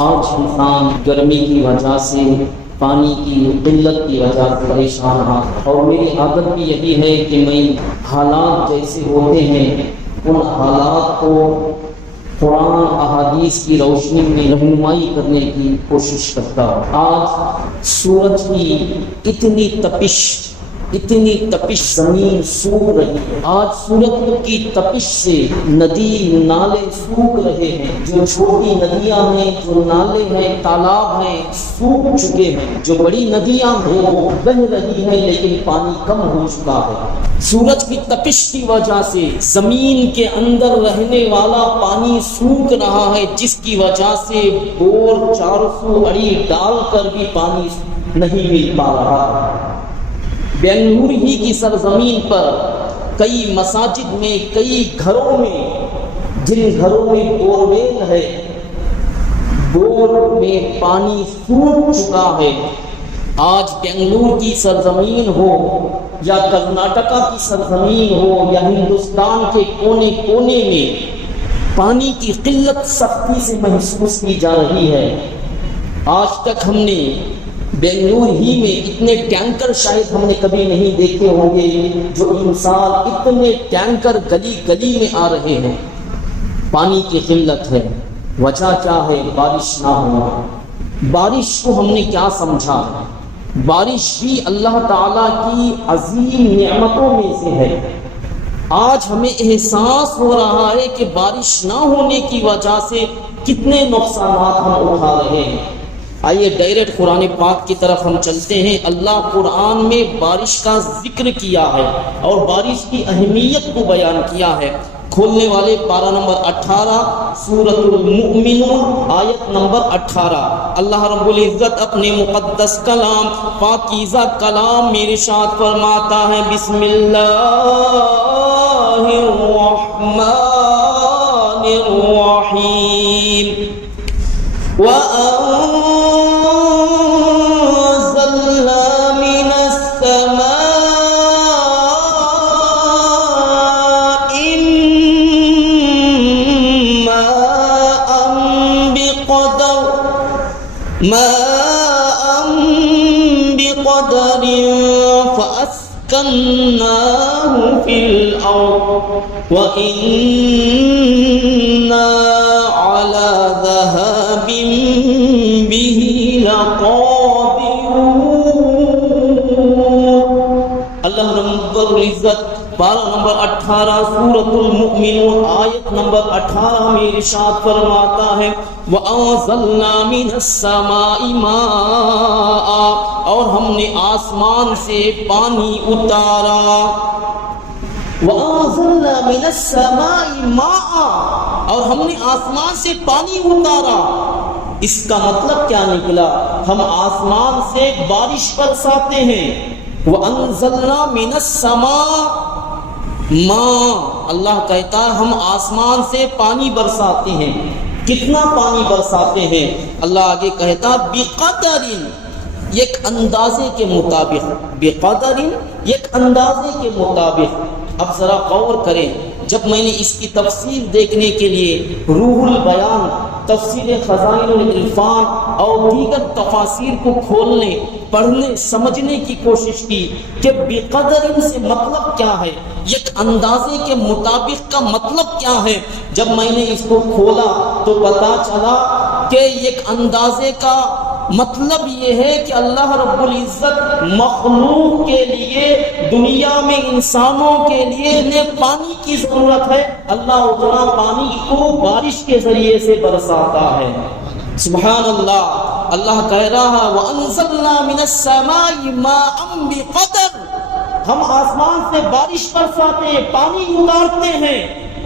آج انسان گرمی کی وجہ سے، پانی کی قلت کی وجہ سے پریشان ہے، اور میری عادت بھی یہی ہے کہ میں حالات جیسے ہوتے ہیں ان حالات کو قرآن احادیث کی روشنی میں رہنمائی کرنے کی کوشش کرتا ہوں۔ آج سورج کی اتنی تپش زمین سوکھ رہی ہے۔ آج سورج کی تپش سے ندی نالے سوکھ رہے ہیں، جو چھوٹی ندیاں ہیں، جو نالے ہیں، تالاب ہیں، سوکھ چکے ہیں۔ جو بڑی ندیاں ہیں وہ بہہ رہی ہیں لیکن پانی کم ہو چکا ہے۔ سورج کی تپش کی وجہ سے زمین کے اندر رہنے والا پانی سوکھ رہا ہے، جس کی وجہ سے بور 400 اڑی ڈال کر بھی پانی نہیں مل پا رہا۔ بنگلور ہی کی سرزمین پر کئی مساجد میں، کئی گھروں میں، جن گھروں میں بور ویل ہے، بور میں پانی سوکھ چکا ہے۔ آج بنگلور کی سرزمین ہو یا کرناٹکا کی سرزمین ہو یا ہندوستان کے کونے کونے میں پانی کی قلت سختی سے محسوس کی جا رہی ہے۔ آج تک ہم نے بنگلور ہی میں اتنے ٹینکر شاید ہم نے کبھی نہیں دیکھے ہوں گے، جو انسان اتنے ٹینکر گلی گلی میں آ رہے ہیں۔ پانی کی قلت ہے۔ وجہ کیا ہے؟ بارش نہ ہونا۔ بارش کو ہم نے کیا سمجھا؟ بارش بھی اللہ تعالیٰ کی عظیم نعمتوں میں سے ہے۔ آج ہمیں احساس ہو رہا ہے کہ بارش نہ ہونے کی وجہ سے کتنے نقصانات ہم اٹھا رہے ہیں۔ آئیے ڈائریکٹ قرآن پاک کی طرف ہم چلتے ہیں۔ اللہ قرآن میں بارش کا ذکر کیا ہے اور بارش کی اہمیت کو بیان کیا ہے۔ کھولنے والے پارہ نمبر 18 سورۃ المؤمنون آیت نمبر 18۔ اللہ رب العزت اپنے مقدس کلام، پاکیزہ کلام میں ارشاد فرماتا ہے، بسم اللہ الرحمن الرحیم، ماء بقدر فأسكناه في الأرض وإنا على ذهاب به لقادرون۔ اللہ رب العزت پارہ نمبر 18 سورۃ المؤمنون آیت نمبر 18 میں ارشاد فرماتا ہے، وَأَنزَلْنَا مِنَ السَّمَاءِ مَاءً، اور ہم نے آسمان سے پانی اتارا۔ وَأَنزَلْنَا مِنَ السَّمَاءِ مَاءً، اور ہم نے آسمان سے پانی اتارا۔ اس کا مطلب کیا نکلا؟ ہم آسمان سے بارش برساتے ہیں۔ وَأَنزَلْنَا مِنَ السَّمَاءِ ماء، اللہ کہتا ہے ہم آسمان سے پانی برساتے ہیں۔ کتنا پانی برساتے ہیں؟ اللہ آگے کہتا بقدر، ایک اندازے کے مطابق، بقدر ایک اندازے کے مطابق۔ اب ذرا غور کریں، جب میں نے اس کی تفسیر دیکھنے کے لیے روح البیان، تفسیر خزائن العرفان اور دیگر تفاسیر کو کھولنے، پڑھنے، سمجھنے کی کوشش کی کہ بقدر سے مطلب کیا ہے، ایک اندازے کے مطابق کا مطلب کیا ہے۔ جب میں نے اس کو کھولا تو پتا چلا کہ ایک اندازے کا مطلب یہ ہے کہ اللہ رب العزت مخلوق کے لیے، دنیا میں انسانوں کے لیے پانی کی ضرورت ہے، اللہ اتنا پانی کو بارش کے ذریعے سے برساتا ہے۔ سبحان اللہ۔ اللہ کہہ رہا وَأَنزَلْنَا مِنَ السَّمَاءِ مَاءً بِقَدَرٍ، ہم آسمان سے بارش برساتے ہیں، پانی اتارتے ہیں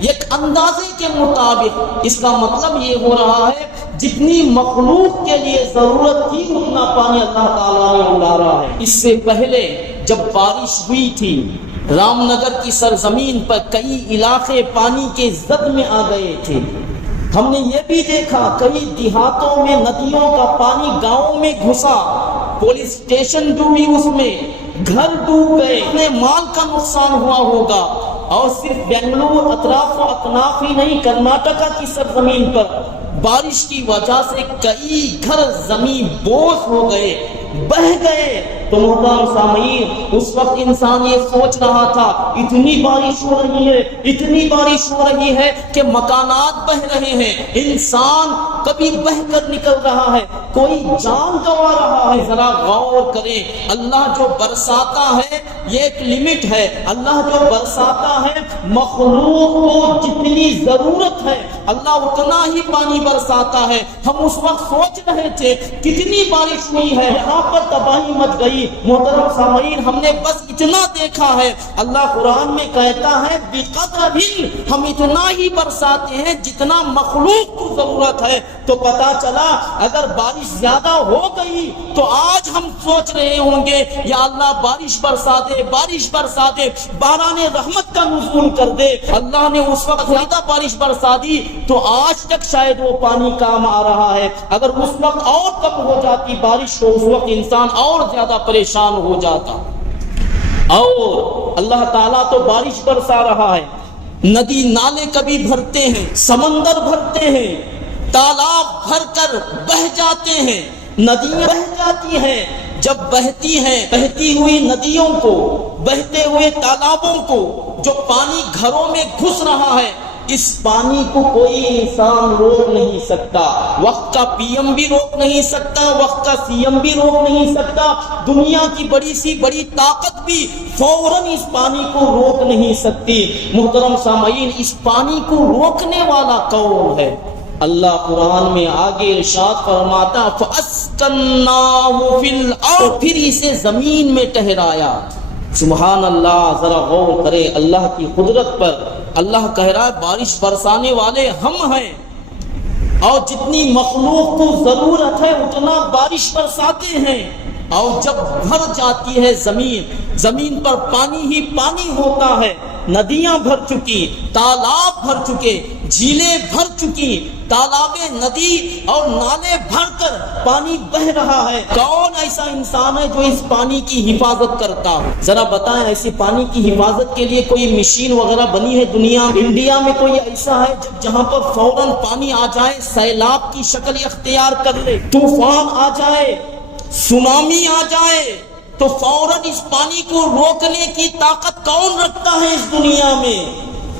ایک اندازے کے مطابق۔ اس کا مطلب یہ ہو رہا ہے جتنی مخلوق کے لیے ضرورت تھی اتنا پانی اللہ تعالیٰ نے اتارا ہے۔ اس سے پہلے جب بارش ہوئی تھی، رام نگر کی سرزمین پر کئی علاقے پانی کے زد میں آ گئے تھے۔ ہم نے یہ بھی دیکھا کئی دیہاتوں میں ندیوں کا پانی گاؤں میں گھسا، پولیس اسٹیشن ڈوبی، اس میں گھر ڈوب گئے، اپنے مال کا نقصان ہوا ہوگا۔ اور صرف بنگلور اطراف و اکناف ہی نہیں، کرناٹکا کی سرزمین پر بارش کی وجہ سے کئی گھر زمین بوس ہو گئے، بہہ گئے، تو محترم سامعین اس وقت انسان یہ سوچ رہا تھا اتنی بارش ہو رہی ہے، اتنی بارش ہو رہی ہے کہ مکانات بہہ رہے ہیں، انسان کبھی بہہ کر نکل رہا ہے، کوئی جان گنوا رہا ہے۔ ذرا غور کریں، اللہ جو برساتا ہے یہ ایک لمٹ ہے، اللہ جو برساتا ہے مخلوق کو جتنی ضرورت ہے اللہ اتنا ہی پانی برساتا ہے۔ ہم اس وقت سوچ رہے تھے کتنی بارش ہوئی ہے، یہاں پر تباہی مچ گئی۔ محترم سامعین ہم نے بس اتنا دیکھا ہے، اللہ قرآن میں کہتا ہے بقدر، ہم اتنا ہی برساتے ہیں جتنا مخلوق کو ضرورت ہے۔ تو پتا چلا اگر بارش زیادہ ہو گئی تو آج ہم سوچ رہے ہوں گے یا اللہ بارش برسا دے، بارش برسا دے، باران رحمت کا نزول کر دے۔ اللہ نے اس وقت زیادہ بارش برسا دی تو آج تک شاید وہ پانی کام آ رہا ہے، اگر اس وقت اور کم ہو جاتی بارش تو اس وقت انسان اور زیادہ پریشان ہو جاتا۔ اور اللہ تعالیٰ تو بارش برسا رہا ہے، ندی نالے کبھی بھرتے ہیں، سمندر بھرتے ہیں، تالاب بھر کر بہہ جاتے ہیں، ندیاں بہہ جاتی ہیں۔ جب بہتی ہیں، بہتی ہوئی ندیوں کو، بہتے ہوئے تالابوں کو جو پانی گھروں میں گھس رہا ہے، اس پانی کو کوئی انسان روک نہیں سکتا، وقت کا پی ایم بھی روک نہیں سکتا، وقت کا سی ایم بھی روک نہیں سکتا، دنیا کی بڑی سی بڑی طاقت بھی فوراً اس پانی کو روک نہیں سکتی۔ محترم سامعین اس پانی کو روکنے والا کون ہے؟ اللہ قرآن میں آگے ارشاد فرماتا فَأَسْكَنَّاهُ فِي الْأَرْضِ، پھر اسے زمین میں ٹھہرایا۔ سبحان اللہ، ذرا غور کرے اللہ کی قدرت پر۔ اللہ کہہ رہا ہے بارش برسانے والے ہم ہیں، اور جتنی مخلوق کو ضرورت ہے اتنا بارش برساتے ہیں، اور جب بھر جاتی ہے زمین پر پانی ہی پانی ہوتا ہے، ندیاں بھر چکی، تالاب بھر چکے، جھیلیں بھر چکی، تالابیں، ندی اور نالے بھر کر پانی بہہ رہا ہے۔ کون ایسا انسان ہے جو اس پانی کی حفاظت کرتا ہو؟ ذرا بتائیں، ایسی پانی کی حفاظت کے لیے کوئی مشین وغیرہ بنی ہے دنیا میں؟ انڈیا میں کوئی ایسا ہے جہاں پر فوراً پانی آ جائے، سیلاب کی شکل اختیار کر لے، طوفان آ جائے، سونامی آ جائے، تو فوراً اس پانی کو روکنے کی طاقت کون رکھتا ہے اس دنیا میں؟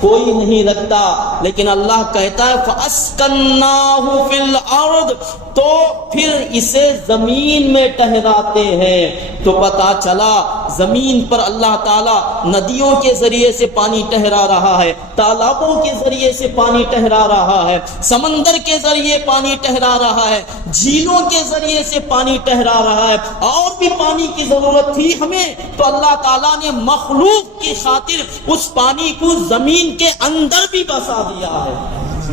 کوئی نہیں رکھتا۔ لیکن اللہ کہتا ہے فَأَسْكَنَّاهُ فِي الْأَرْضِ، تو پھر اسے زمین میں ٹھہراتے ہیں۔ تو پتا چلا زمین پر اللہ تعالیٰ ندیوں کے ذریعے سے پانی ٹھہرا رہا ہے، تالابوں کے ذریعے سے پانی ٹھہرا رہا ہے، سمندر کے ذریعے پانی ٹھہرا رہا ہے، جھیلوں کے ذریعے سے پانی ٹھہرا رہا ہے۔ اور بھی پانی کی ضرورت تھی ہمیں، تو اللہ تعالیٰ نے مخلوق کی خاطر اس پانی کو زمین کے اندر بھی بسا دیا ہے۔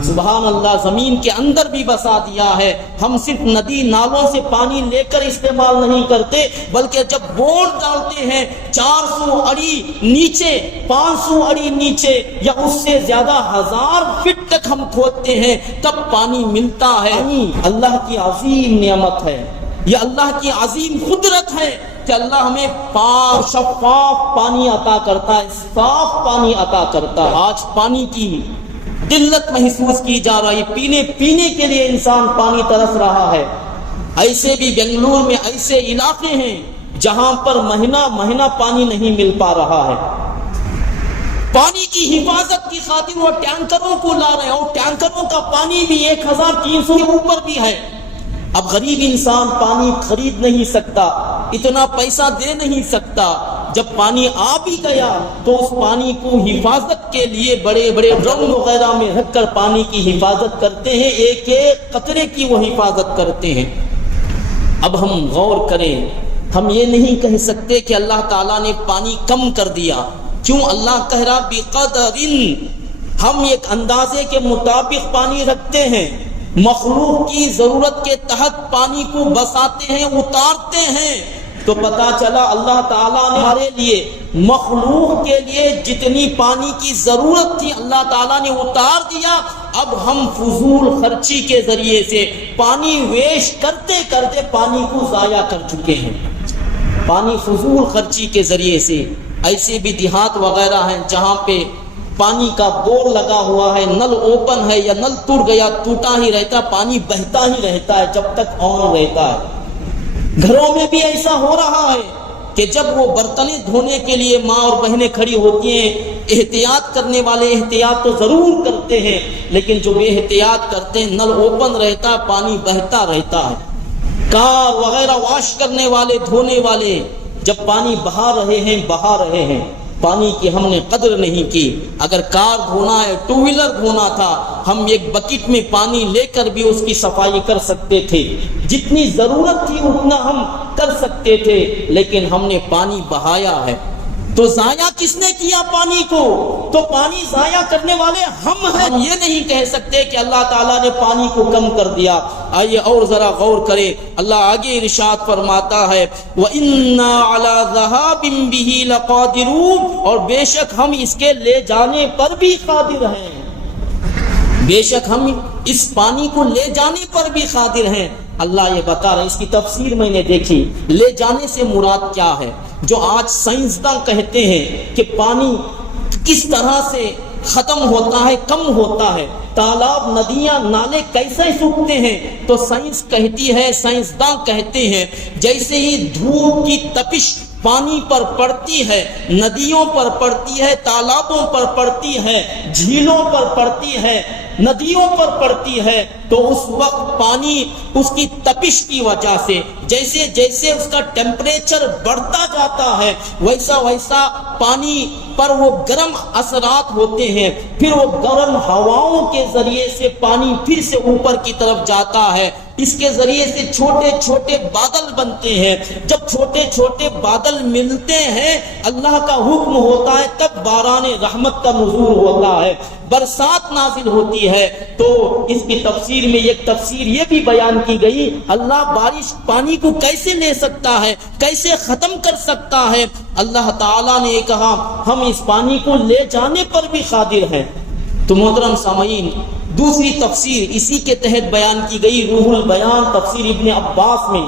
سبحان اللہ، زمین کے اندر بھی بسا دیا ہے۔ ہم صرف ندی نالوں سے پانی لے کر استعمال نہیں کرتے، بلکہ جب بور ڈالتے ہیں 400 اڑی نیچے، 500 اڑی نیچے، یا اس سے زیادہ 1000 فٹ تک ہم کھودتے ہیں، تب پانی ملتا ہے۔ اللہ کی عظیم نعمت ہے، یہ اللہ کی عظیم قدرت ہے کہ اللہ ہمیں پاک شفاف پانی عطا کرتا ہے، صاف پانی عطا کرتا ہے۔ آج پانی کی قلت محسوس کی جا رہی ہے، پینے کے لیے انسان پانی ترس رہا ہے۔ ایسے بھی بنگلور میں ایسے علاقے ہیں جہاں پر مہینہ پانی نہیں مل پا رہا ہے۔ پانی کی حفاظت کی خاطر وہ ٹینکروں کو لا رہے ہیں، اور ٹینکروں کا پانی بھی 1300 کے اوپر بھی ہے۔ اب غریب انسان پانی خرید نہیں سکتا، اتنا پیسہ دے نہیں سکتا۔ جب پانی آ بھی گیا تو اس پانی کو حفاظت کے لیے بڑے بڑے ڈرم وغیرہ میں رکھ کر پانی کی حفاظت کرتے ہیں، ایک ایک قطرے کی وہ حفاظت کرتے ہیں۔ اب ہم غور کریں، ہم یہ نہیں کہہ سکتے کہ اللہ تعالیٰ نے پانی کم کر دیا۔ کیوں؟ اللہ کہہ رہا بقدر، ہم ایک اندازے کے مطابق پانی رکھتے ہیں، مخلوق کی ضرورت کے تحت پانی کو بساتے ہیں، اتارتے ہیں۔ تو پتا چلا اللہ تعالیٰ نے ہمارے لیے، مخلوق کے لیے جتنی پانی کی ضرورت تھی اللہ تعالیٰ نے اتار دیا۔ اب ہم فضول خرچی کے ذریعے سے پانی ویسٹ کرتے کرتے پانی کو ضائع کر چکے ہیں۔ پانی فضول خرچی کے ذریعے سے، ایسے بھی دیہات وغیرہ ہیں جہاں پہ پانی کا بور لگا ہوا ہے، نل اوپن ہے یا نل ٹوٹ گیا ٹوٹا ہی رہتا، پانی بہتا ہی رہتا ہے جب تک آن رہتا ہے۔ گھروں میں بھی ایسا ہو رہا ہے کہ جب وہ برتنیں دھونے کے لیے ماں اور بہنیں کھڑی ہوتی ہیں، احتیاط کرنے والے احتیاط تو ضرور کرتے ہیں، لیکن جو بے احتیاط کرتے ہیں نل اوپن رہتا، پانی بہتا رہتا ہے۔ کار وغیرہ واش کرنے والے، دھونے والے جب پانی بہا رہے ہیں، پانی کی ہم نے قدر نہیں کی۔ اگر کار دھونا ہے، ٹو ویلر دھونا تھا، ہم ایک بکٹ میں پانی لے کر بھی اس کی صفائی کر سکتے تھے، جتنی ضرورت تھی اتنا ہم کر سکتے تھے، لیکن ہم نے پانی بہایا ہے۔ تو ضائع کس نے کیا پانی کو؟ تو پانی ضائع کرنے والے ہم ہیں۔ ہم یہ نہیں کہہ سکتے کہ اللہ تعالیٰ نے پانی کو کم کر دیا۔ آئیے اور ذرا غور کرے، اللہ آگے ارشاد فرماتا ہے وَإِنَّا عَلَى ذَهَابٍ بِهِ لَقَادِرُونَ، اور بے شک ہم اس کے لے جانے پر بھی قادر ہیں، بے شک ہم اس پانی کو لے جانے پر بھی قادر ہیں۔ اللہ یہ بتا رہے ہیں، اس کی تفسیر میں نے دیکھی، لے جانے سے مراد کیا ہے؟ جو آج سائنسداں کہتے ہیں کہ پانی کس طرح سے ختم ہوتا ہے، کم ہوتا ہے، تالاب، ندیاں، نالے کیسے سوکھتے ہیں، تو سائنس کہتی ہے، سائنسداں کہتے ہیں جیسے ہی دھوپ کی تپش پانی پر پڑتی ہے، ندیوں پر پڑتی ہے، تالابوں پر پڑتی ہے، جھیلوں پر پڑتی ہے، ندیوں پر پڑتی ہے، تو اس وقت پانی اس کی تپش کی وجہ سے جیسے جیسے اس کا ٹیمپریچر بڑھتا جاتا ہے، ویسا ویسا پانی پر وہ گرم اثرات ہوتے ہیں، پھر وہ گرم ہواؤں کے ذریعے سے پانی پھر سے اوپر کی طرف جاتا ہے، اس کے ذریعے سے چھوٹے چھوٹے بادل بنتے ہیں، جب چھوٹے چھوٹے بادل ملتے ہیں اللہ کا حکم ہوتا ہے، تب باران رحمت کا نزول ہوتا ہے، برسات نازل ہوتی ہے۔ تو اس کی تفسیر میں ایک تفسیر یہ بھی بیان کی گئی، اللہ بارش پانی کو کیسے لے سکتا ہے، کیسے ختم کر سکتا ہے؟ اللہ تعالیٰ نے کہا ہم اس پانی کو لے جانے پر بھی قادر ہیں۔ تو محترم سامعین، دوسری تفسیر اسی کے تحت بیان کی گئی، روح البیان تفسیر ابن عباس میں،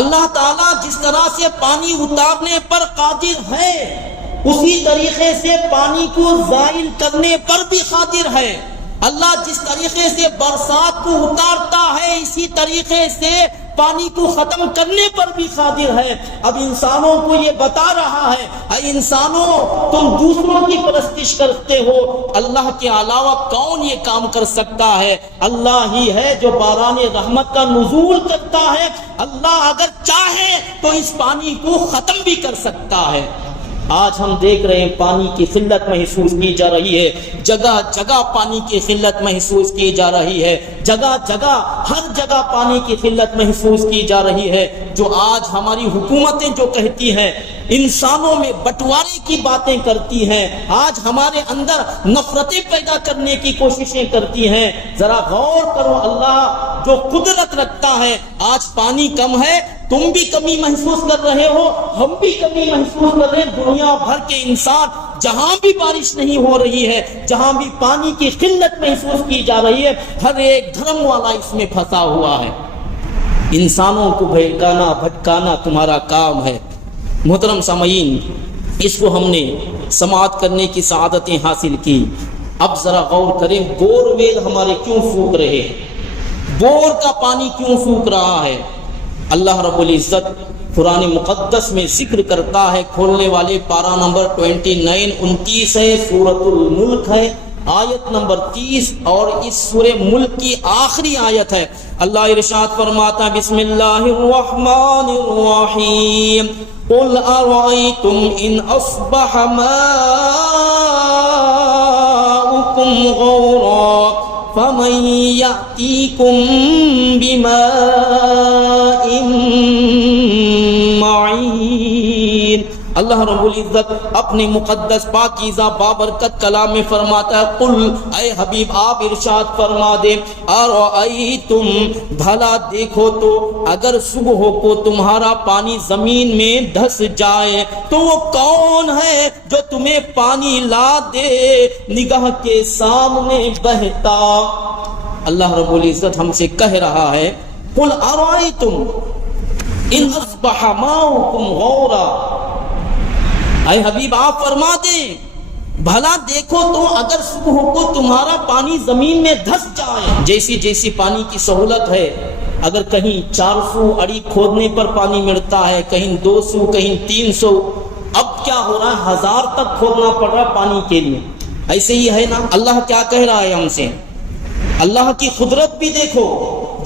اللہ تعالیٰ جس طرح سے پانی اتارنے پر قادر ہے، اسی طریقے سے پانی کو زائل کرنے پر بھی قادر ہے۔ اللہ جس طریقے سے برسات کو اتارتا ہے، اسی طریقے سے پانی کو ختم کرنے پر بھی قادر ہے۔ اب انسانوں کو یہ بتا رہا ہے، اے انسانوں تم دوسروں کی پرستش کرتے ہو، اللہ کے علاوہ کون یہ کام کر سکتا ہے؟ اللہ ہی ہے جو باران رحمت کا نزول کرتا ہے، اللہ اگر چاہے تو اس پانی کو ختم بھی کر سکتا ہے۔ آج ہم دیکھ رہے ہیں پانی کی قلت محسوس کی جا رہی ہے، جگہ جگہ پانی کی قلت محسوس کی جا رہی ہے، جگہ جگہ ہر جگہ پانی کی قلت محسوس کی جا رہی ہے۔ جو آج ہماری حکومتیں جو کہتی ہیں، انسانوں میں بٹوارے کی باتیں کرتی ہیں، آج ہمارے اندر نفرتیں پیدا کرنے کی کوششیں کرتی ہیں، ذرا غور کرو، اللہ جو قدرت رکھتا ہے، آج پانی کم ہے، تم بھی کمی محسوس کر رہے ہو، ہم بھی کمی محسوس کر رہے ہیں، دنیا بھر کے انسان جہاں بھی بارش نہیں ہو رہی ہے، جہاں بھی پانی کی قلت محسوس کی جا رہی ہے، ہر ایک دھرم والا اس میں پھنسا ہوا ہے۔ انسانوں کو بہکانا بھٹکانا تمہارا کام ہے۔ محترم سامعین، اس کو ہم نے سماعت کرنے کی سعادتیں حاصل کی۔ اب ذرا غور کریں، بور ویل ہمارے کیوں سوکھ رہے ہیں؟ بور کا پانی کیوں سوکھ رہا ہے؟ اللہ رب العزت قرآن مقدس میں ذکر کرتا ہے، کھولنے والے پارہ نمبر 29-29 ہے، سورۃ الملک ہے، آیت نمبر 30، اور اس سورہ ملک کی آخری آیت ہے۔ اللہ ارشاد فرماتا ہے، بسم اللہ الرحمن الرحیم، قل ارأیتم ان اصبح ماؤکم غورا فمن یأتیکم بماء معین۔ اللہ رب العزت اپنے مقدس پاکیزہ بابرکت کلام میں فرماتا ہے، قل اے حبیب آپ ارشاد فرما دے، ارأیتم بھلا دیکھو تو اگر صبح کو تمہارا پانی زمین میں دھس جائے تو وہ کون ہے جو تمہیں پانی لا دے نگاہ کے سامنے بہتا۔ اللہ رب العزت ہم سے کہہ رہا ہے، قل ارأیتم ان اصبح ماؤکم غورا، اے حبیب آپ فرما دیں بھلا دیکھو تو اگر صبح کو تمہارا پانی زمین میں دھس جائے، جیسی جیسی پانی کی سہولت ہے، اگر کہیں 400 اڑی کھودنے پر پانی ملتا ہے، کہیں 200، کہیں 300، اب کیا ہو رہا ہے 1000 تک کھودنا پڑ رہا پانی کے لیے۔ ایسے ہی ہے نا، اللہ کیا کہہ رہا ہے ہم سے، اللہ کی قدرت بھی دیکھو،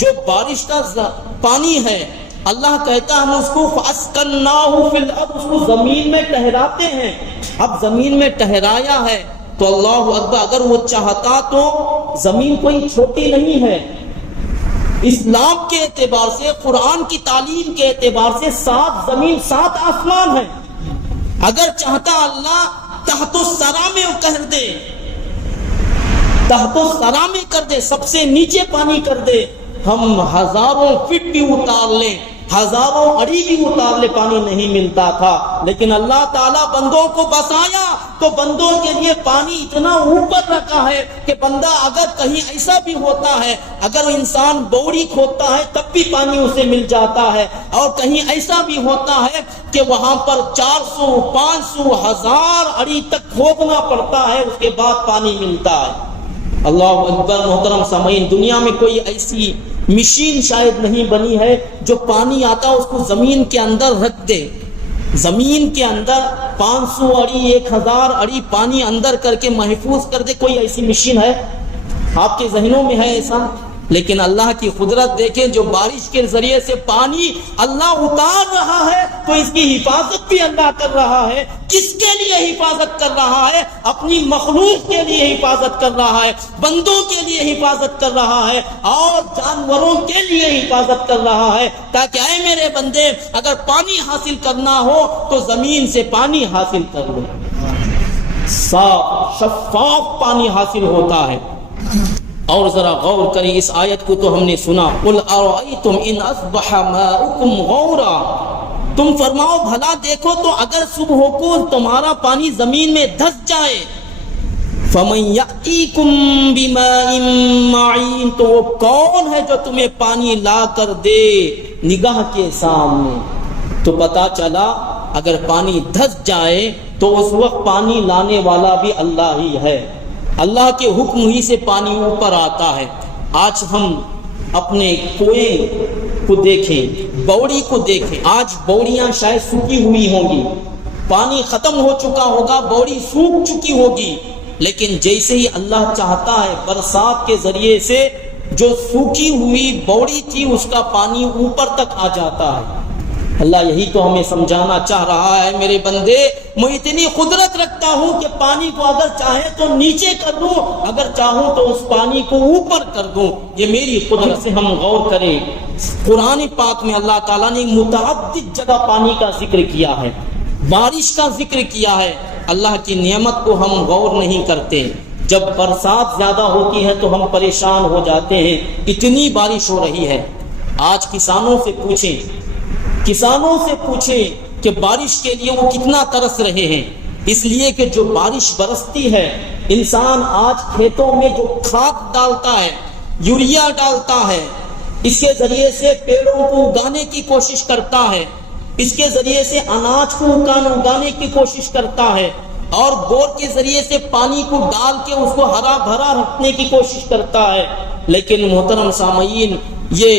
جو بارش کا پانی ہے اللہ کہتا ہے ہم اس کو فَأَسْكَنَّاهُ فِي الْأَرْضِ، اس کو زمین میں ٹھہراتے ہیں۔ اب زمین میں ٹھہرایا ہے تو اللہ اکبر، اگر وہ چاہتا تو زمین کوئی چھوٹی نہیں ہے، اسلام کے اعتبار سے، قرآن کی تعلیم کے اعتبار سے 7 زمین 7 آسمان ہیں۔ اگر چاہتا اللہ تحت الثری میں کر دے، تحت الثری میں کر دے، سب سے نیچے پانی کر دے، ہم 1000 فٹ بھی اتار لیں، 1000 اڑی بھی اتار لے، پانی نہیں ملتا تھا۔ لیکن اللہ تعالیٰ بندوں کو بسایا تو بندوں کے لیے پانی اتنا اوپر رکھا ہے کہ بندہ اگر کہیں ایسا بھی ہوتا ہے، اگر انسان بوڑی کھودتا ہے تب بھی پانی اسے مل جاتا ہے، اور کہیں ایسا بھی ہوتا ہے کہ وہاں پر 400، 500، 1000 اڑی تک کھودنا پڑتا ہے، اس کے بعد پانی ملتا ہے۔ اللہ اکبر۔ محترم سامعین، دنیا میں کوئی ایسی مشین شاید نہیں بنی ہے جو پانی آتا اس کو زمین کے اندر رکھ دے، زمین کے اندر 500 اڑی 1000 اڑی پانی اندر کر کے محفوظ کر دے۔ کوئی ایسی مشین ہے؟ آپ کے ذہنوں میں ہے ایسا؟ لیکن اللہ کی قدرت دیکھیں، جو بارش کے ذریعے سے پانی اللہ اتار رہا ہے تو اس کی حفاظت بھی اللہ کر رہا ہے۔ کس کے لیے حفاظت کر رہا ہے؟ اپنی مخلوق کے لیے حفاظت کر رہا ہے، بندوں کے لیے حفاظت کر رہا ہے، اور جانوروں کے لیے حفاظت کر رہا ہے، تاکہ اے میرے بندے اگر پانی حاصل کرنا ہو تو زمین سے پانی حاصل کر لو۔ صاف شفاف پانی حاصل ہوتا ہے۔ اور ذرا غور کریں اس آیت کو، تو ہم نے سنا قُلْ أَرَأَيْتُمْ إِنْ أَصْبَحَ مَاؤُكُمْ غَوْرًا، تم فرماؤ بھلا دیکھو تو اگر صبح کو تمہارا پانی زمین میں دھس جائے، فَمَنْ يَأْتِيكُمْ بِمَاءٍ مَّعِينٍ، تو وہ کون ہے جو تمہیں پانی لا کر دے نگاہ کے سامنے۔ تو پتا چلا اگر پانی دھس جائے تو اس وقت پانی لانے والا بھی اللہ ہی ہے، اللہ کے حکم ہی سے پانی اوپر آتا ہے۔ آج ہم اپنے کنویں کو دیکھیں، بوڑی کو دیکھیں، آج بوڑیاں شاید سوکھی ہوئی ہوں گی، پانی ختم ہو چکا ہوگا، بوڑی سوکھ چکی ہوگی، لیکن جیسے ہی اللہ چاہتا ہے برسات کے ذریعے سے جو سوکھی ہوئی بوڑی تھی اس کا پانی اوپر تک آ جاتا ہے۔ اللہ یہی تو ہمیں سمجھانا چاہ رہا ہے، میرے بندے میں اتنی قدرت رکھتا ہوں کہ پانی کو اگر چاہے تو نیچے کر دوں، اگر چاہوں تو اس پانی کو اوپر کر دوں۔ یہ میری قدرت سے ہم غور کریں۔ قرآن پاک میں اللہ تعالیٰ نے متعدد جگہ پانی کا ذکر کیا ہے، بارش کا ذکر کیا ہے۔ اللہ کی نعمت کو ہم غور نہیں کرتے۔ جب برسات زیادہ ہوتی ہے تو ہم پریشان ہو جاتے ہیں، اتنی بارش ہو رہی ہے۔ آج کسانوں سے پوچھیں کہ بارش کے لیے وہ کتنا ترس رہے ہیں، اس لیے کہ جو بارش برستی ہے، انسان آج کھیتوں میں جو کھاد ڈالتا ہے، یوریا ڈالتا ہے، اس کے ذریعے سے پیڑوں کو اگانے کی کوشش کرتا ہے، اس کے ذریعے سے اناج کو اگانے کی کوشش کرتا ہے، اور بور کے ذریعے سے پانی کو ڈال کے اس کو ہرا بھرا رکھنے کی کوشش کرتا ہے۔ لیکن محترم سامعین، یہ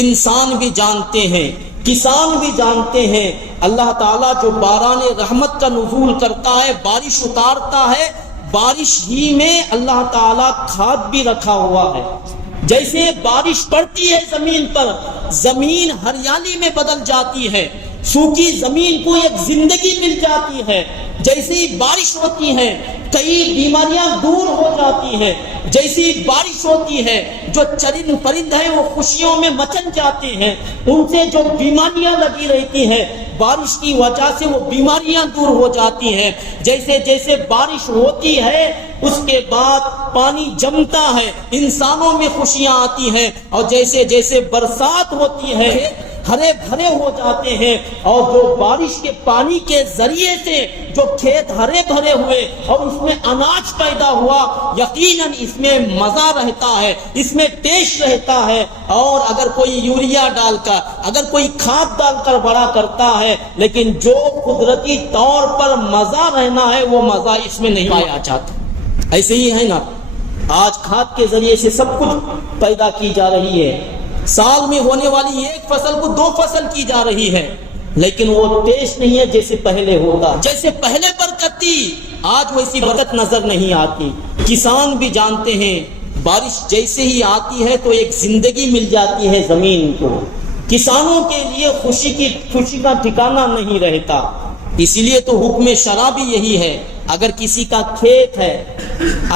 انسان بھی جانتے ہیں، کسان بھی جانتے ہیں، اللہ تعالیٰ جو باران رحمت کا نزول کرتا ہے، بارش اتارتا ہے، بارش ہی میں اللہ تعالیٰ کھاد بھی رکھا ہوا ہے۔ جیسے بارش پڑتی ہے زمین پر، زمین ہریالی میں بدل جاتی ہے، سوکھی زمین کو ایک زندگی مل جاتی ہے۔ جیسے ہی بارش ہوتی ہے کئی بیماریاں دور ہو جاتی ہیں، جیسی بارش ہوتی ہے جو چرند پرند ہیں وہ خوشیوں میں مچن جاتے ہیں، ان سے جو بیماریاں لگی رہتی ہیں بارش کی وجہ سے وہ بیماریاں دور ہو جاتی ہیں۔ جیسے جیسے بارش ہوتی ہے اس کے بعد پانی جمتا ہے، انسانوں میں خوشیاں آتی ہیں، اور جیسے جیسے برسات ہوتی ہے ہرے بھرے ہو جاتے ہیں، اور جو بارش کے پانی کے ذریعے سے جو کھیت ہرے بھرے ہوئے اور اس میں اناج پیدا ہوا، یقیناً اس میں مزہ رہتا ہے، اس میں ٹیسٹ رہتا ہے۔ اور اگر کوئی یوریا ڈال کر، اگر کوئی کھاد ڈال کر بڑا کرتا ہے، لیکن جو قدرتی طور پر مزہ رہنا ہے وہ مزہ اس میں نہیں پایا جاتا۔ ایسے ہی ہے نا، آج کھاد کے ذریعے سے سب کچھ پیدا کی جا رہی ہے، سال میں ہونے والی ایک فصل کو 2 فصل کی جا رہی ہے، لیکن وہ ٹیسٹ نہیں ہے جیسے پہلے ہوتا۔ جیسے پہلے برکت تھی، آج ویسی برکت نظر نہیں آتی۔ کسان بھی جانتے ہیں بارش جیسے ہی آتی ہے تو ایک زندگی مل جاتی ہے زمین کو، کسانوں کے لیے خوشی کا ٹھکانہ نہیں رہتا۔ اسی لیے تو حکم شرع بھی یہی ہے، اگر کسی کا کھیت ہے،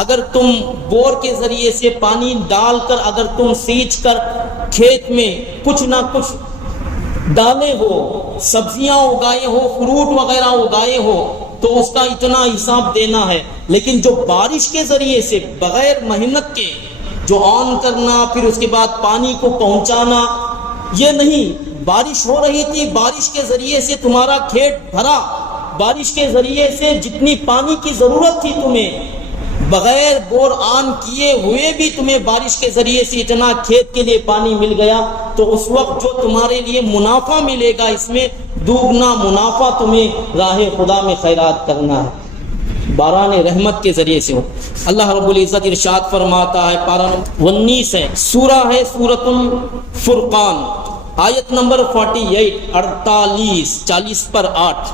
اگر تم بور کے ذریعے سے پانی ڈال کر اگر تم سینچ کر کھیت میں کچھ نہ کچھ ڈالے ہو، سبزیاں اگائے ہو، فروٹ وغیرہ اگائے ہو، تو اس کا اتنا حساب دینا ہے۔ لیکن جو بارش کے ذریعے سے بغیر محنت کے جو آن کرنا، پھر اس کے بعد پانی کو پہنچانا، یہ نہیں۔ بارش ہو رہی تھی، بارش کے ذریعے سے تمہارا کھیت بھرا، بارش کے ذریعے سے جتنی پانی کی ضرورت تھی تمہیں، بغیر بور آن کیے ہوئے بھی تمہیں بارش کے ذریعے سے اتنا کھیت کے لیے پانی مل گیا، تو اس وقت جو تمہارے لیے منافع ملے گا، اس میں دوگنا منافع تمہیں راہ خدا میں خیرات کرنا ہے، باران رحمت کے ذریعے سے ہو۔ اللہ رب العزت ارشاد فرماتا ہے، پارہ 19 ہے، سورہ ہے سورۃ الفرقان، آیت نمبر 48 40 پر 8۔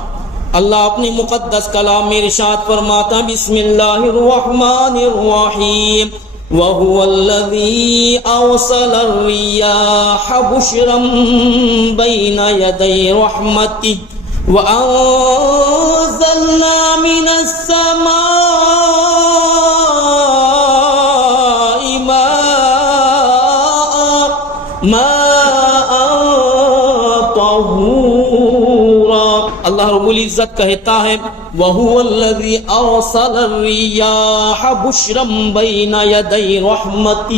اللہ اپنے مقدس کلام میں ارشاد فرماتا، بسم اللہ الرحمن الرحیم، وَهُوَ الَّذِي أَرْسَلَ الرِّيَاحَ بُشْرًا بَيْنَ يَدَيْ رَحْمَتِهِ وَأَنزَلْنَا مِنَ السَّمَاءِ مَاءً طَهُورًا۔ اللہ رب العزت کہتا ہے، وَهُوَ الَّذِي أَرْسَلَ الرِّيَاحَ بُشْرًا بَيْنَ يَدَيْ رَحْمَتِهِ۔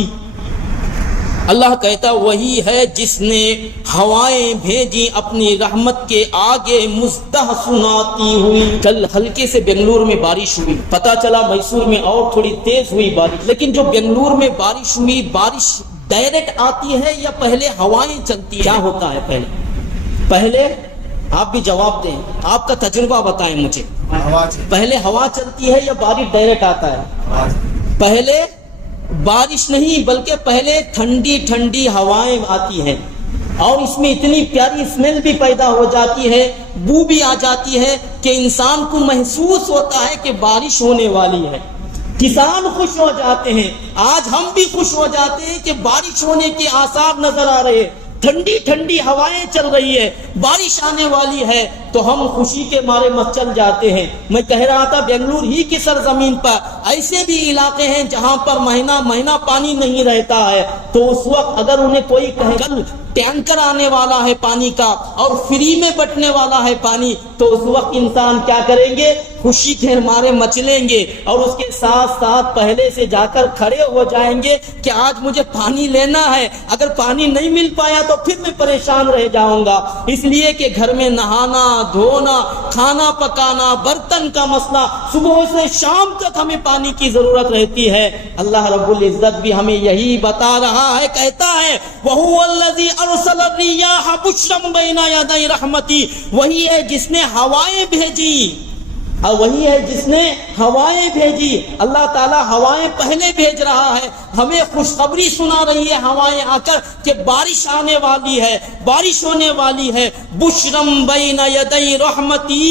اللہ کہتا وہی ہے جس نے ہوائیں بھیجی اپنی رحمت کے آگے مزدہ سناتی ہوئی۔ کل ہلکے سے بنگلور میں بارش ہوئی، پتہ چلا میسور میں اور تھوڑی تیز ہوئی بارش، لیکن جو بنگلور میں بارش ہوئی، بارش ڈائریکٹ آتی ہے یا پہلے ہوائیں چلتی ہیں؟ کیا ہوتا ہے پہلے آپ بھی جواب دیں، آپ کا تجربہ بتائیں مجھے، پہلے ہوا چلتی ہے یا بارش ڈائریکٹ آتا ہے؟ پہلے بارش نہیں بلکہ پہلے ٹھنڈی ٹھنڈی ہوائیں آتی ہیں، اور اس میں اتنی پیاری اسمیل بھی پیدا ہو جاتی ہے، بو بھی آ جاتی ہے کہ انسان کو محسوس ہوتا ہے کہ بارش ہونے والی ہے۔ کسان خوش ہو جاتے ہیں، آج ہم بھی خوش ہو جاتے ہیں کہ بارش ہونے کے آثار نظر آ رہے ہیں، ٹھنڈی ٹھنڈی ہوائیں چل رہی ہے، بارش آنے والی ہے، تو ہم خوشی کے مارے مچل جاتے ہیں۔ میں کہہ رہا تھا بنگلور ہی کی سرزمین پر ایسے بھی علاقے ہیں جہاں پر مہینہ مہینہ پانی نہیں رہتا ہے، تو اس وقت اگر انہیں کوئی کہے کل ٹینکر آنے والا ہے پانی کا اور فری میں بٹنے والا ہے پانی، تو اس وقت انسان کیا کریں گے؟ خوشی کے مارے مچلیں گے، اور اس کے ساتھ ساتھ پہلے سے جا کر کھڑے ہو جائیں گے کہ آج مجھے پانی لینا ہے، اگر پانی نہیں مل پایا تو پھر میں پریشان رہ جاؤں گا۔ اس لیے کہ گھر میں نہانا، دھونا، کھانا پکانا، برتن کا مسئلہ، صبح سے شام تک ہمیں پانی کی ضرورت رہتی ہے۔ اللہ رب العزت بھی ہمیں یہی بتا رہا ہے، کہتا ہے وَهُوَ الَّذِي أَرْسَلَ الرِّيَاحَ بُشْرًا بَيْنَ يَدَيْ رَحْمَتِهِ، وہی ہے جس نے ہوائیں بھیجی، اور وہی ہے جس نے ہوائیں بھیجی۔ اللہ تعالیٰ ہوائیں پہلے بھیج رہا ہے، ہمیں خوشخبری سنا رہی ہے ہوائیں آ کر کہ بارش آنے والی ہے، بارش ہونے والی ہے۔ بشرم بین یدی رحمتی،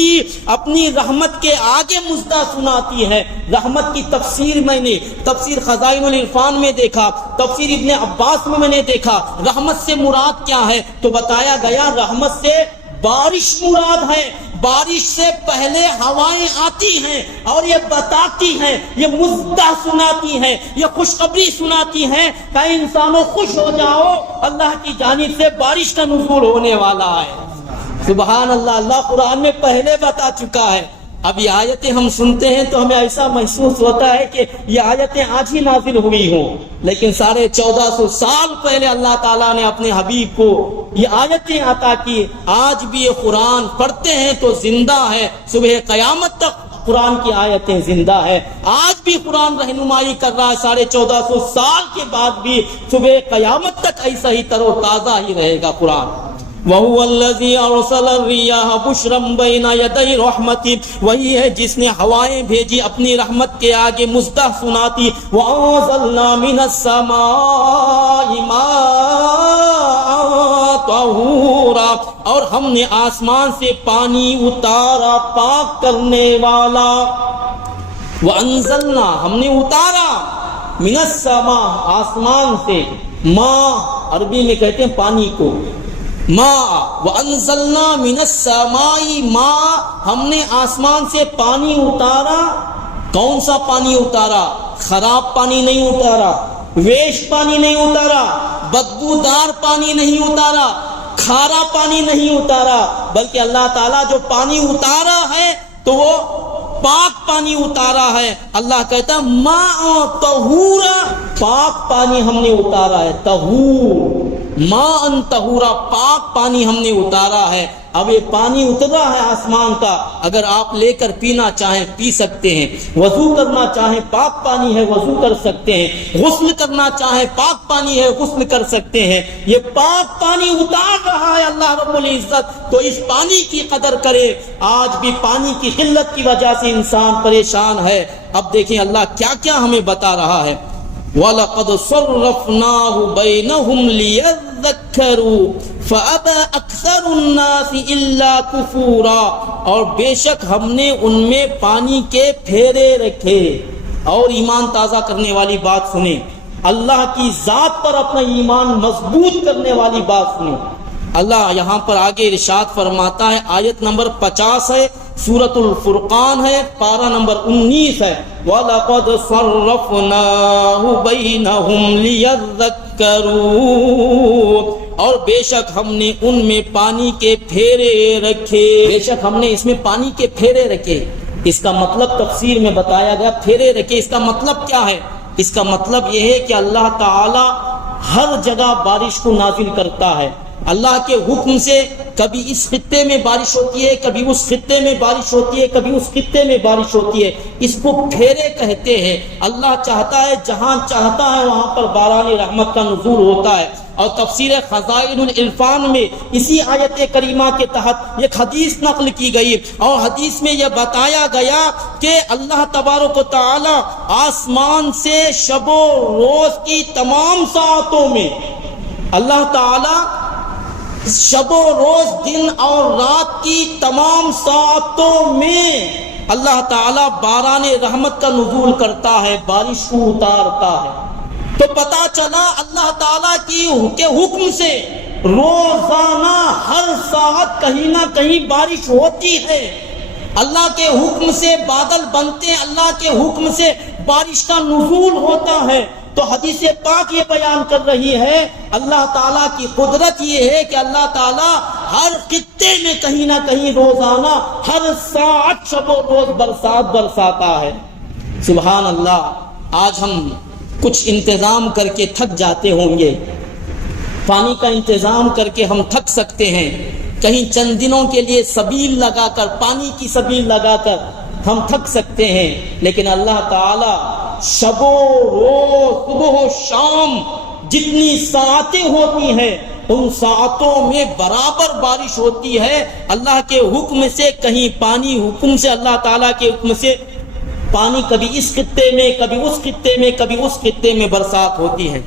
اپنی رحمت کے آگے مزدہ سناتی ہے۔ رحمت کی تفسیر میں نے تفسیر خزائن العرفان میں دیکھا، تفسیر ابن عباس میں نے دیکھا، رحمت سے مراد کیا ہے تو بتایا گیا رحمت سے بارش مراد ہے۔ بارش سے پہلے ہوائیں آتی ہیں اور یہ بتاتی ہیں، یہ مزدہ سناتی ہیں، یہ خوشخبری سناتی ہیں کہ انسانوں خوش ہو جاؤ، اللہ کی جانب سے بارش کا نزول ہونے والا ہے۔ سبحان اللہ، اللہ قرآن میں پہلے بتا چکا ہے۔ اب یہ آیتیں ہم سنتے ہیں تو ہمیں ایسا محسوس ہوتا ہے کہ یہ آیتیں آج ہی نازل ہوئی ہوں، لیکن 1450 سال پہلے اللہ تعالیٰ نے اپنے حبیب کو یہ آیتیں عطا کی. آج بھی یہ قرآن پڑھتے ہیں تو زندہ ہے، صبح قیامت تک قرآن کی آیتیں زندہ ہے. آج بھی قرآن رہنمائی کر رہا ہے، 1450 سال کے بعد بھی صبح قیامت تک ایسا ہی تر و تازہ ہی رہے گا قرآن. وَهُوَ الَّذِي أَرْسَلَ الرِّيَاحَ بُشْرًا بَيْنَ يَدَيْ رَحْمَتِهِ، وہی ہے جس نے ہوائیں بھیجی اپنی رحمت کے آگے مزدہ سناتی. وَأَنزَلْنَا مِنَ السَّمَاءِ مَاءً طَهُورًا، اور ہم نے آسمان سے پانی اتارا پاک کرنے والا. وَأَنزَلْنَا، ہم نے اتارا، مِنَ السَّمَاء، آسمان سے، ماء عربی میں کہتے ہیں پانی کو، ماء. وَأَنزَلْنَا مِنَ السَّمَاءِ ماء، ہم نے آسمان سے پانی اتارا. کون سا پانی اتارا؟ خراب پانی نہیں اتارا، ویسٹ پانی نہیں اتارا، بدبودار پانی نہیں اتارا، کھارا پانی نہیں اتارا، بلکہ اللہ تعالیٰ جو پانی اتارا ہے تو وہ پاک پانی اتارا ہے. اللہ کہتا ہے ماء طہورا، پاک پانی ہم نے اتارا ہے. طہور، ماء طہورا، پاک پانی ہم نے اتارا ہے. اب یہ پانی اترا ہے آسمان کا، اگر آپ لے کر پینا چاہیں پی سکتے ہیں، وضو کرنا چاہیں پاک پانی ہے وضو کر سکتے ہیں، غسل کرنا چاہیں پاک پانی ہے غسل کر سکتے ہیں. یہ پاک پانی اتار رہا ہے اللہ رب العزت، تو اس پانی کی قدر کرے. آج بھی پانی کی قلت کی وجہ سے انسان پریشان ہے. اب دیکھیں اللہ کیا کیا ہمیں بتا رہا ہے. وَلَقَدْ صَرَّفْنَاهُ بَيْنَهُمْ لِيَذَّكَّرُوا فَأَبَى أَكْثَرُ النَّاسِ إِلَّا كُفُورًا، اور بے شک ہم نے ان میں پانی کے پھیرے رکھے. اور ایمان تازہ کرنے والی بات سنیں، اللہ کی ذات پر اپنا ایمان مضبوط کرنے والی بات سنیں. اللہ یہاں پر آگے ارشاد فرماتا ہے، آیت نمبر 50 ہے، سورۃ الفرقان ہے، پارہ نمبر 19 ہے. وَلَقَدْ صَرَّفْنَاهُ بَيْنَهُمْ لِيَذَّكَّرُوا، اور بے شک ہم نے ان میں پانی کے پھیرے رکھے. بے شک ہم نے اس میں پانی کے پھیرے رکھے. اس کا مطلب تفسیر میں بتایا گیا، پھیرے رکھے اس کا مطلب کیا ہے؟ اس کا مطلب یہ ہے کہ اللہ تعالی ہر جگہ بارش کو نازل کرتا ہے. اللہ کے حکم سے کبھی اس خطے میں بارش ہوتی ہے، کبھی اس خطے میں بارش ہوتی ہے، کبھی اس خطے میں بارش ہوتی ہے. اس کو پھیرے کہتے ہیں. اللہ چاہتا ہے جہاں چاہتا ہے وہاں پر باران رحمت کا نزول ہوتا ہے. اور تفسیر خزائن العرفان میں اسی آیت کریمہ کے تحت ایک حدیث نقل کی گئی، اور حدیث میں یہ بتایا گیا کہ اللہ تبارک و تعالی آسمان سے شب و روز کی تمام ساعتوں میں، اللہ تعالی شب و روز دن اور رات کی تمام ساعتوں میں اللہ تعالیٰ باران رحمت کا نزول کرتا ہے، بارش کو اتارتا ہے. تو پتہ چلا اللہ تعالیٰ کے حکم سے روزانہ ہر ساعت کہیں نہ کہیں بارش ہوتی ہے. اللہ کے حکم سے بادل بنتے ہیں، اللہ کے حکم سے بارش کا نزول ہوتا ہے. تو حدیث پاک یہ بیان کر رہی ہے اللہ تعالیٰ کی قدرت یہ ہے کہ اللہ تعالیٰ ہر خطے میں کہیں نہ کہیں روزانہ ہر ساعت شب و روز برسات برساتا ہے. سبحان اللہ. آج ہم کچھ انتظام کر کے تھک جاتے ہوں گے، پانی کا انتظام کر کے ہم تھک سکتے ہیں، کہیں چند دنوں کے لیے سبیل لگا کر، پانی کی سبیل لگا کر ہم تھک سکتے ہیں. لیکن اللہ تعالی شب و روز صبح و شام جتنی ساعتیں ہوتی ہیں ان ساعتوں میں برابر بارش ہوتی ہے. اللہ کے حکم سے کہیں پانی، حکم سے اللہ تعالیٰ کے حکم سے پانی کبھی اس خطے میں، کبھی اس خطے میں، کبھی اس خطے میں برسات ہوتی ہے.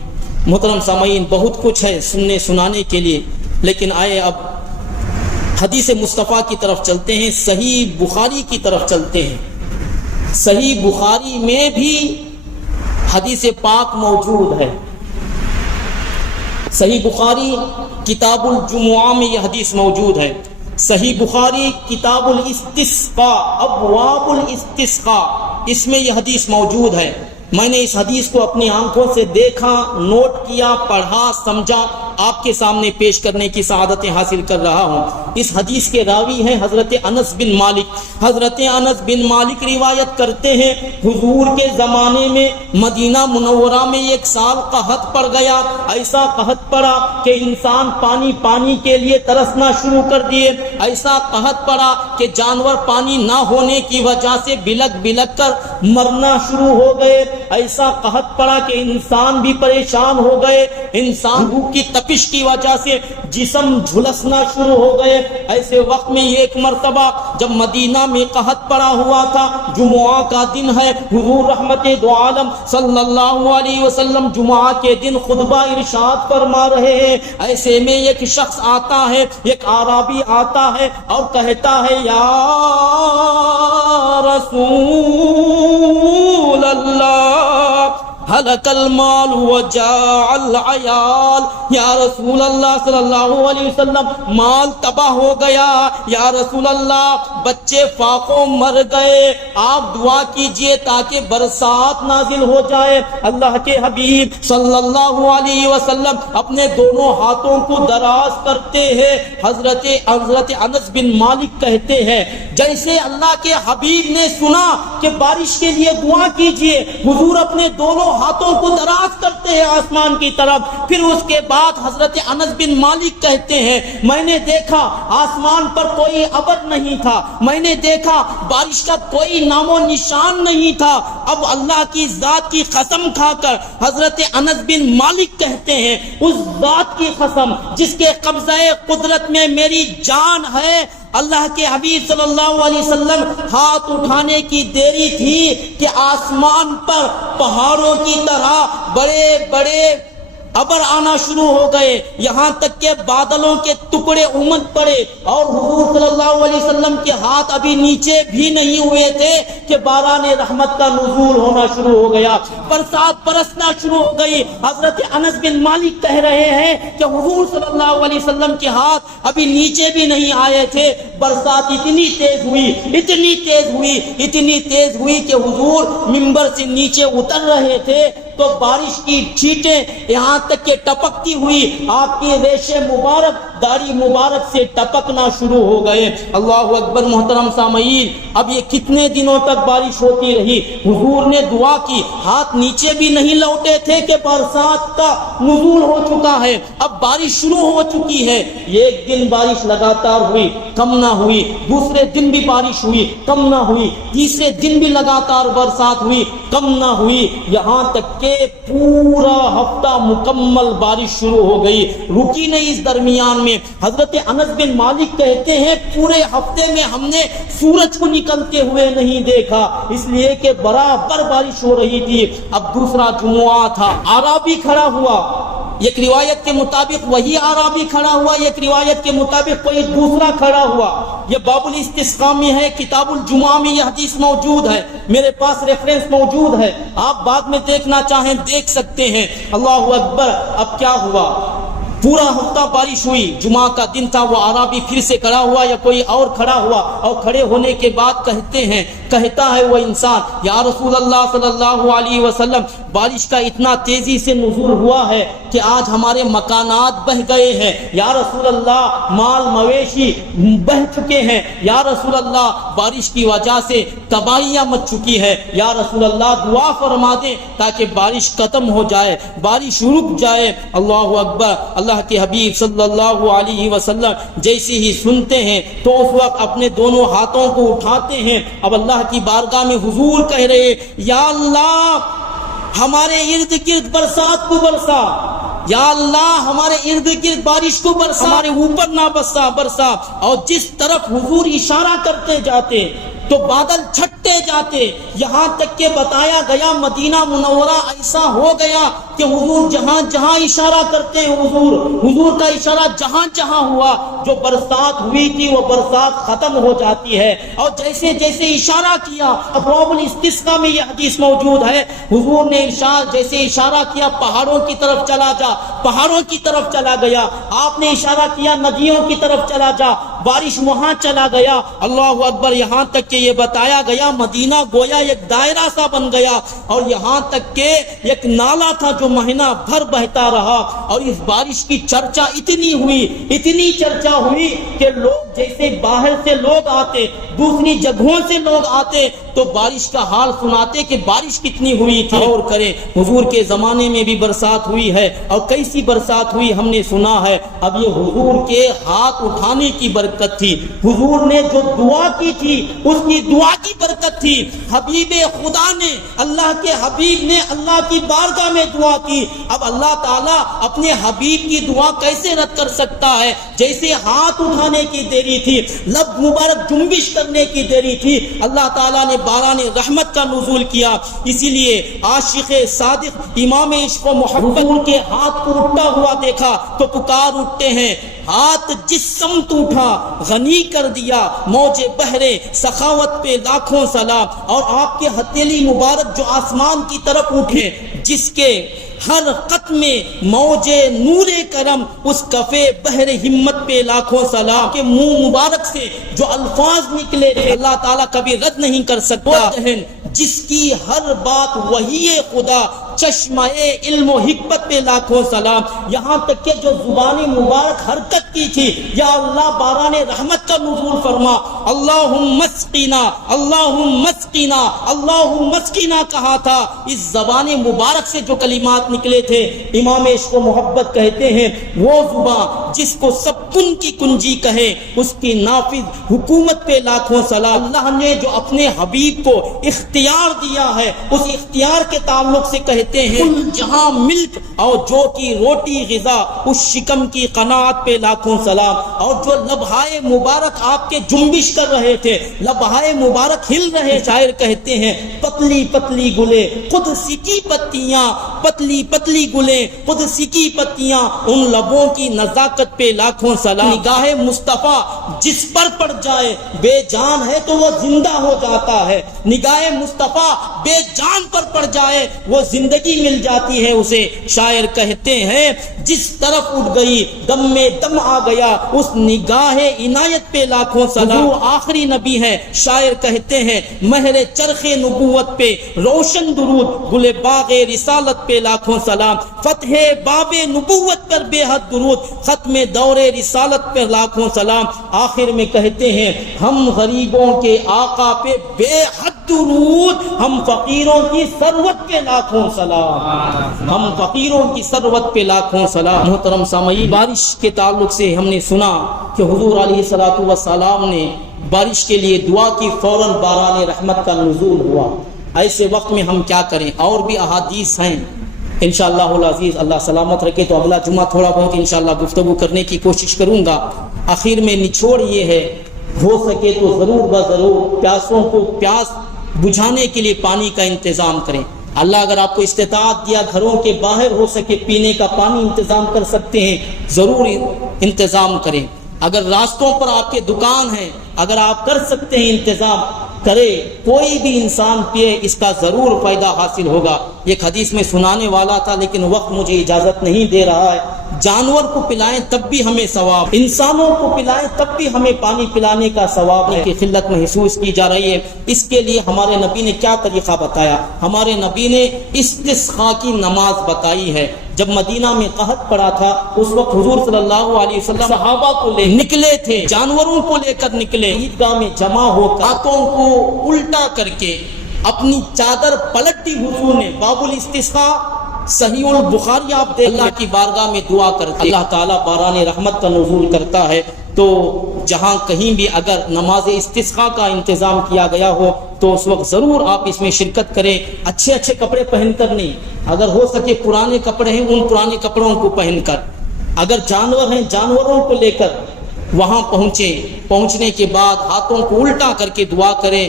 محترم سامعین، بہت کچھ ہے سننے سنانے کے لیے، لیکن آئے اب حدیث مصطفیٰ کی طرف چلتے ہیں، صحیح بخاری کی طرف چلتے ہیں. صحیح بخاری میں بھی حدیث پاک موجود ہے. صحیح بخاری کتاب الجمعہ میں یہ حدیث موجود ہے. صحیح بخاری کتاب الاستسقاء، ابواب الاستسقاء، اس میں یہ حدیث موجود ہے. میں نے اس حدیث کو اپنی آنکھوں سے دیکھا، نوٹ کیا، پڑھا، سمجھا آپ کے سامنے پیش کرنے کی سعادتیں حاصل کر رہا ہوں۔ اس حدیث کے راوی ہیں حضرت انس بن مالک۔ حضرت انس بن مالک روایت کرتے ہیں حضور کے زمانے میں مدینہ منورہ میں ایک سال قحط پڑ گیا، ایسا قحط پڑا کہ انسان پانی کے لیے ترسنا شروع کر دیے، ایسا قحط پڑا کہ جانور پانی نہ ہونے کی وجہ سے بلک بلک کر مرنا شروع ہو گئے، ایسا قحط پڑا کہ انسان بھی پریشان ہو گئے، انسان بھوک کی تپش کی وجہ سے جسم جھلسنا شروع ہو گئے۔ ایسے وقت میں ایک مرتبہ جب مدینہ میں قحط پڑا ہوا تھا، جمعہ کا دن ہے، حضور رحمت دو عالم صلی اللہ علیہ وسلم جمعہ کے دن خطبہ ارشاد فرما رہے ہیں۔ ایسے میں ایک شخص آتا ہے، ایک اعرابی آتا ہے اور کہتا ہے یا رسول اللہ ہلک المال وجاع العیال، یا رسول اللہ صلی اللہ علیہ وسلم مال تباہ ہو گیا، یا رسول اللہ بچے فاقوں مر گئے، آپ دعا کیجئے تاکہ برسات نازل ہو جائے۔ اللہ کے حبیب صلی اللہ علیہ وسلم اپنے دونوں ہاتھوں کو دراز کرتے ہیں۔ حضرت انس بن مالک کہتے ہیں جیسے اللہ کے حبیب نے سنا کہ بارش کے لیے دعا کیجئے، حضور اپنے دونوں ہاتھوں کو دراز کرتے ہیں آسمان کی طرف۔ پھر اس کے بعد حضرت انس بن مالک کہتے ہیں میں نے دیکھا آسمان پر کوئی ابر نہیں تھا، میں نے دیکھا بارش کا کوئی نام و نشان نہیں تھا۔ اب اللہ کی ذات کی قسم کھا کر حضرت انس بن مالک کہتے ہیں اس ذات کی قسم جس کے قبضہ قدرت میں میری جان ہے، اللہ کے حبیب صلی اللہ علیہ وسلم ہاتھ اٹھانے کی دیری تھی کہ آسمان پر پہاڑوں کی طرح بڑے بڑے ابر آنا شروع ہو گئے، یہاں تک کہ بادلوں کے ٹکڑے امڈ پڑے، اور حضور صلی اللہ علیہ وسلم کے ہاتھ ابھی نیچے بھی نہیں ہوئے تھے کہ باران رحمت کا نزول ہونا شروع ہو گیا، برسات برسنا شروع ہو گئی۔ حضرت انس بن مالک کہہ رہے ہیں کہ حضور صلی اللہ علیہ وسلم کے ہاتھ ابھی نیچے بھی نہیں آئے تھے، برسات اتنی تیز ہوئی اتنی تیز ہوئی اتنی تیز ہوئی کہ حضور منبر سے نیچے اتر رہے تھے تو بارش کی چھینٹیں یہاں تک کہ ٹپکتی ہوئی آپ کی ریشے مبارک داڑھی مبارک سے ٹپکنا شروع ہو گئے۔ اللہ اکبر۔ محترم سامعین، اب یہ کتنے دنوں تک بارش ہوتی رہی؟ حضور نے دعا کی، ہاتھ نیچے بھی نہیں لوٹے تھے کہ برسات کا نزول ہو چکا ہے، اب بارش شروع ہو چکی ہے۔ ایک دن بارش لگاتار ہوئی، کم نہ ہوئی، دوسرے دن بھی بارش ہوئی، کم نہ ہوئی، تیسرے دن بھی لگاتار برسات ہوئی، کم نہ ہوئی، یہاں تک کہ پورا ہفتہ مکمل بارش شروع ہو گئی، رکی نہیں اس درمیان میں۔ حضرت انس بن مالک کہتے ہیں پورے ہفتے میں ہم نے سورج کو نکلتے ہوئے نہیں دیکھا، اس لیے کہ برابر بارش ہو رہی تھی۔ اب دوسرا جمعہ تھا، اعرابی کھڑا ہوا، ایک روایت کے مطابق وہی اعرابی کھڑا ہوا، ایک روایت کے مطابق کوئی دوسرا کھڑا ہوا۔ یہ باب الاستسقاء میں ہے، کتاب الجمعہ میں یہ حدیث موجود ہے، میرے پاس ریفرنس موجود ہے، آپ بعد میں دیکھنا چاہیں دیکھ سکتے ہیں۔ اللہ اکبر۔ اب کیا ہوا؟ پورا ہفتہ بارش ہوئی، جمعہ کا دن تھا، وہ اعرابی پھر سے کھڑا ہوا یا کوئی اور کھڑا ہوا، اور کھڑے ہونے کے بعد کہتا ہے وہ انسان یا رسول اللہ صلی اللہ علیہ وسلم بارش کا اتنا تیزی سے نزول ہوا ہے کہ آج ہمارے مکانات بہہ گئے ہیں، یا رسول اللہ مال مویشی بہہ چکے ہیں، یا رسول اللہ بارش کی وجہ سے تباہیاں مچ چکی ہے، یا رسول اللہ دعا فرما دیں تاکہ بارش ختم ہو جائے، بارش رک جائے۔ اللہ اکبر۔ اللہ کے حبیب صلی اللہ علیہ وسلم جیسے ہی سنتے ہیں تو اس وقت اپنے دونوں ہاتھوں کو اٹھاتے ہیں، اب اللہ کی بارگاہ میں حضور کہہ رہے یا اللہ ہمارے ارد گرد برسات کو برسا، یا اللہ ہمارے ارد گرد بارش کو برسا، ہمارے اوپر نہ برسا۔ اور جس طرف حضور اشارہ کرتے جاتے تو بادل چھٹتے جاتے، یہاں تک کہ بتایا گیا مدینہ منورہ ایسا ہو گیا کہ حضور جہاں جہاں اشارہ کرتے ہیں، حضور کا اشارہ جہاں جہاں ہوا، جو برسات ہوئی تھی وہ برسات ختم ہو جاتی ہے۔ اور جیسے جیسے اشارہ کیا، ابواب الاستسقاء میں یہ حدیث موجود ہے، حضور نے جیسے اشارہ کیا پہاڑوں کی طرف چلا جا، پہاڑوں کی طرف چلا گیا، آپ نے اشارہ کیا ندیوں کی طرف چلا جا، بارش وہاں چلا گیا۔ اللہ اکبر۔ یہاں تک کہ یہ بتایا گیا مدینہ گویا ایک دائرہ سا بن گیا، اور یہاں تک کہ ایک نالا تھا جو مہینہ بھر بہتا رہا اور اس بارش کی چرچا اتنی چرچا ہوئی کہ لوگ جیسے باہر سے لوگ آتے، دوسری جگہوں سے لوگ آتے تو بارش کا حال سناتے کہ بارش کتنی ہوئی تھی۔ اور کرے حضور کے زمانے میں بھی برسات ہوئی ہے، اور کیسی برسات ہوئی ہم نے سنا ہے۔ اب یہ حضور کے ہاتھ اٹھانے کی برکت تھی، حضور نے جو دعا کی تھی اس کی دعا کی برکت تھی۔ حبیب خدا نے، اللہ کے حبیب نے اللہ کی بارگاہ میں دعا کی۔ اب اللہ تعالیٰ اپنے حبیب کی دعا کیسے رد کر سکتا ہے؟ جیسے ہاتھ اٹھانے کی دیری تھی، لب مبارک جنبش کرنے کی دیری تھی، اللہ تعالیٰ نے باران رحمت کا نزول کیا۔ اسی لیے عاشق صادق امام عشق و محبت کے ہاتھ کو اٹھا ہوا دیکھا تو پکار اٹھتے ہیں، ہاتھ جس سمت اٹھا غنی کر دیا موج بحرے سخاوت پہ لاکھوں سلام۔ اور آپ کے ہتھیلی مبارک جو آسمان کی طرف اٹھے، جس کے ہر قط میں موج نور کرم، اس کفے بحر ہمت پہ لاکھوں سلام کے منہ مبارک سے جو الفاظ نکلے تھے اللہ تعالیٰ کبھی رد نہیں کر سکتا۔ جس کی ہر بات وحی خدا، چشمہ علم و حکمت پہ لاکھوں سلام۔ یہاں تک کہ جو زبانی مبارک حرکت کی تھی، یا اللہ باران رحمت کا نزول فرما، اللہم اسقنا اللہم اسقنا اللہم اسقنا کہا تھا، اس زبان مبارک سے جو کلمات نکلے تھے، امام عشق و محبت کہتے ہیں وہ زبان جس کو سب کن کی کنجی کہے، اس کی نافذ حکومت پہ لاکھوں سلام۔ اللہ نے جو اپنے حبیب کو اختیار دیا ہے، اس اختیار کے تعلق سے کہتے ہیں جہاں ملک اور جو کی روٹی غذا، اس شکم کی قناعت پہ لاکھوں سلام۔ اور جو لبہائے مبارک آپ کے جنبش کر رہے تھے، لبہائے مبارک ہل رہے، شاعر کہتے ہیں پتلی پتلی گلے قدسی کی پتیاں، پتلی پتلی گلے قدسی کی پتیاں، ان لبوں کی نزاکت پہ لاکھوں سلام۔ نگاہ مصطفیٰ جس پر پڑ جائے بے جان ہے تو وہ زندہ ہو جاتا ہے، نگاہ مصطفیٰ بے جان پر پڑ جائے وہ زندگی مل جاتی ہے اسے۔ شاعر کہتے ہیں جس طرف اٹھ گئی دم میں دم آ گیا، اس نگاہ عنایت پہ لاکھوں سلام۔ وہ آخری نبی ہے، شاعر کہتے ہیں مہر چرخ نبوت پہ روشن درود، گل باغ رسالت پہ لاکھوں سلام۔ فتح باب نبوت پر بے حد درود، ختم دور رسالت پہ لاکھوں سلام۔ آخر میں کہتے ہیں ہم غریبوں کے آقا پہ بے حد درود، ہم فقیروں کی ثروت پہ لاکھوں سلام، ہم فقیروں کی ثروت پہ لاکھوں سلام۔ محترم سامعین، بارش کے تعلق سے ہم نے سنا کہ حضور علیہ الصلوۃ والسلام نے بارش کے لیے دعا کی، فوراً باران رحمت کا نزول ہوا۔ ایسے وقت میں ہم کیا کریں؟ اور بھی احادیث ہیں، انشاءاللہ العزیز اللہ سلامت رکھے تو اگلا جمعہ تھوڑا بہت انشاءاللہ گفتگو کرنے کی کوشش کروں گا۔ آخر میں نچوڑ یہ ہے، ہو سکے تو ضرور بضرور پیاسوں کو پیاس بجھانے کے لیے پانی کا انتظام کریں۔ اللہ اگر آپ کو استطاعت دیا گھروں کے باہر ہو سکے پینے کا پانی انتظام کر سکتے ہیں، ضرور انتظام کریں۔ اگر راستوں پر آپ کے دکان ہیں، اگر آپ کر سکتے ہیں انتظام کرے، کوئی بھی انسان پیے، اس کا ضرور فائدہ حاصل ہوگا۔ ایک حدیث میں سنانے والا تھا لیکن وقت مجھے اجازت نہیں دے رہا ہے۔ جانور کو پلائیں تب بھی ہمیں ثواب، انسانوں کو پلائیں تب بھی ہمیں پانی پلانے کا ثواب ہے کہ قلت محسوس کی جا رہی ہے۔ اس کے لیے ہمارے نبی نے کیا طریقہ بتایا؟ ہمارے نبی نے استسقاء کی نماز بتائی ہے۔ جب مدینہ میں قحط پڑا تھا اس وقت حضور صلی اللہ علیہ وسلم صحابہ کو لے نکلے تھے، جانوروں کو لے کر نکلے، عیدگاہ میں جمع ہو کر ہاتھوں کو الٹا کر کے اپنی چادر پلٹ دی حضور نے۔ باب الاستسقاء صحیح البخاری آپ دیکھ اللہ کی بارگاہ میں دعا کرتے، اللہ تعالیٰ باران رحمت کا نزول کرتا ہے۔ تو جہاں کہیں بھی اگر نماز استسقاء کا انتظام کیا گیا ہو تو اس وقت ضرور آپ اس میں شرکت کریں۔ اچھے اچھے کپڑے پہن کر نہیں، اگر ہو سکے پرانے کپڑے ہیں ان پرانے کپڑوں کو پہن کر، اگر جانور ہیں جانوروں کو لے کر وہاں پہنچنے کے بعد ہاتھوں کو الٹا کر کے دعا کریں۔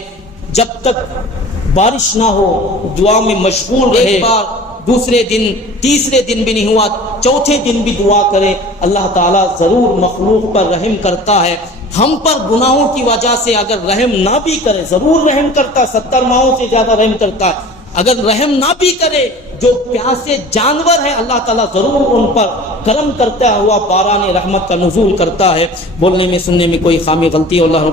جب تک بارش نہ ہو دعا میں مشغول رہے، ایک بار دوسرے دن تیسرے دن بھی نہیں ہوا، چوتھے دن بھی دعا کرے، اللہ تعالیٰ ضرور مخلوق پر رحم کرتا ہے۔ ہم پر گناہوں کی وجہ سے اگر رحم نہ بھی کرے، ضرور رحم کرتا، 70 ماہوں سے زیادہ رحم کرتا ہے۔ اگر رحم نہ بھی کرے، جو پیاسے جانور ہیں اللہ تعالیٰ ضرور ان پر کرم کرتا ہوا باران رحمت کا نزول کرتا ہے۔ بولنے میں سننے میں کوئی خامی غلطی اللہ